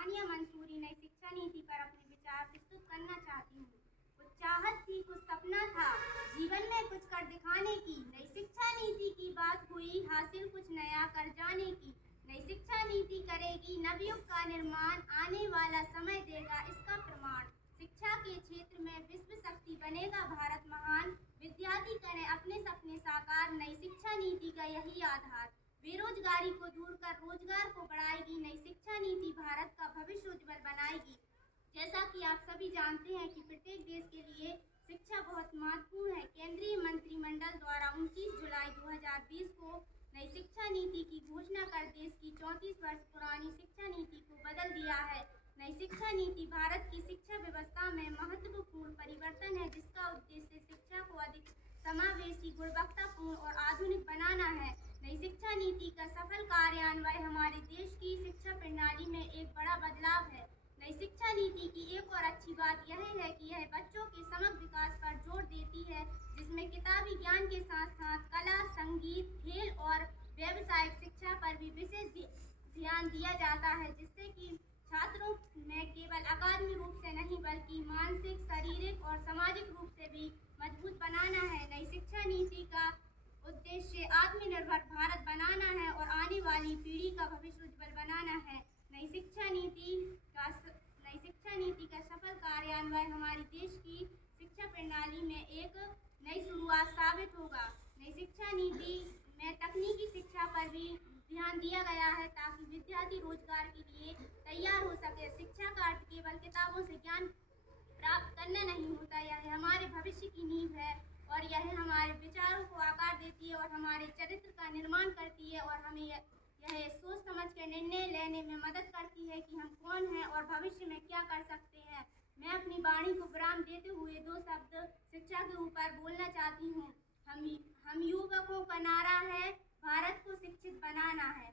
सानिया मंसूरी नई शिक्षा नीति पर अपने विचार प्रस्तुत करना चाहती हूँ। कुछ चाहत थी, कुछ सपना था, जीवन में कुछ कर दिखाने की। नई शिक्षा नीति की बात हुई, हासिल कुछ नया कर जाने की। नई शिक्षा नीति करेगी नवयुग का निर्माण, आने वाला समय देगा इसका प्रमाण। शिक्षा के क्षेत्र में विश्व शक्ति बनेगा भारत महान, विद्यार्थी करें अपने सपने साकार। नई शिक्षा नीति का यही आधार, बेरोजगारी को दूर कर रोजगार को बढ़ाएगी। नई शिक्षा नीति भारत का भविष्य उज्जवल बनाएगी। जैसा कि आप सभी जानते हैं कि प्रत्येक देश के लिए शिक्षा बहुत महत्वपूर्ण है। केंद्रीय मंत्रिमंडल द्वारा 29 जुलाई 2020 को नई शिक्षा नीति की घोषणा कर देश की 34 वर्ष पुरानी शिक्षा नीति को बदल दिया है। नई शिक्षा नीति भारत की शिक्षा व्यवस्था में महत्वपूर्ण परिवर्तन है, जिसका उद्देश्य शिक्षा को अधिक समावेशी, गुणवत्तापूर्ण और आधुनिक बनाना है। नई शिक्षा नीति का सफल कार्यान्वयन हमारे देश की शिक्षा प्रणाली में एक बड़ा बदलाव है। नई शिक्षा नीति की एक और अच्छी बात यह है कि यह बच्चों के समग्र विकास पर जोर देती है, जिसमें किताबी ज्ञान के साथ साथ कला, संगीत, खेल और व्यावसायिक शिक्षा पर भी विशेष ध्यान दिया जाता है, जिससे कि छात्रों में केवल अकादमिक रूप से नहीं बल्कि मानसिक, शारीरिक और सामाजिक रूप से भी मजबूत बनाना है। नई शिक्षा नीति का उद्देश्य आत्मनिर्भर भारत बनाना है और आने वाली पीढ़ी का भविष्य उज्जवल बनाना है। नई शिक्षा नीति का सफल कार्यान्वयन हमारे देश की शिक्षा प्रणाली में एक नई शुरुआत साबित होगा। नई शिक्षा नीति में तकनीकी शिक्षा पर भी ध्यान दिया गया है, ताकि विद्यार्थी रोजगार के लिए तैयार हो सके। शिक्षा का अर्थ केवल किताबों से ज्ञान प्राप्त करना नहीं होता, यह हमारे भविष्य की नींव है और यह हमारे विचारों को आकार देती है और हमारे चरित्र का निर्माण करती है और हमें यह सोच समझ के निर्णय लेने में मदद करती है कि हम कौन हैं और भविष्य में क्या कर सकते हैं। मैं अपनी वाणी को विराम देते हुए 2 शब्द शिक्षा के ऊपर बोलना चाहती हूँ। हम युवकों का नारा है, भारत को शिक्षित बनाना है।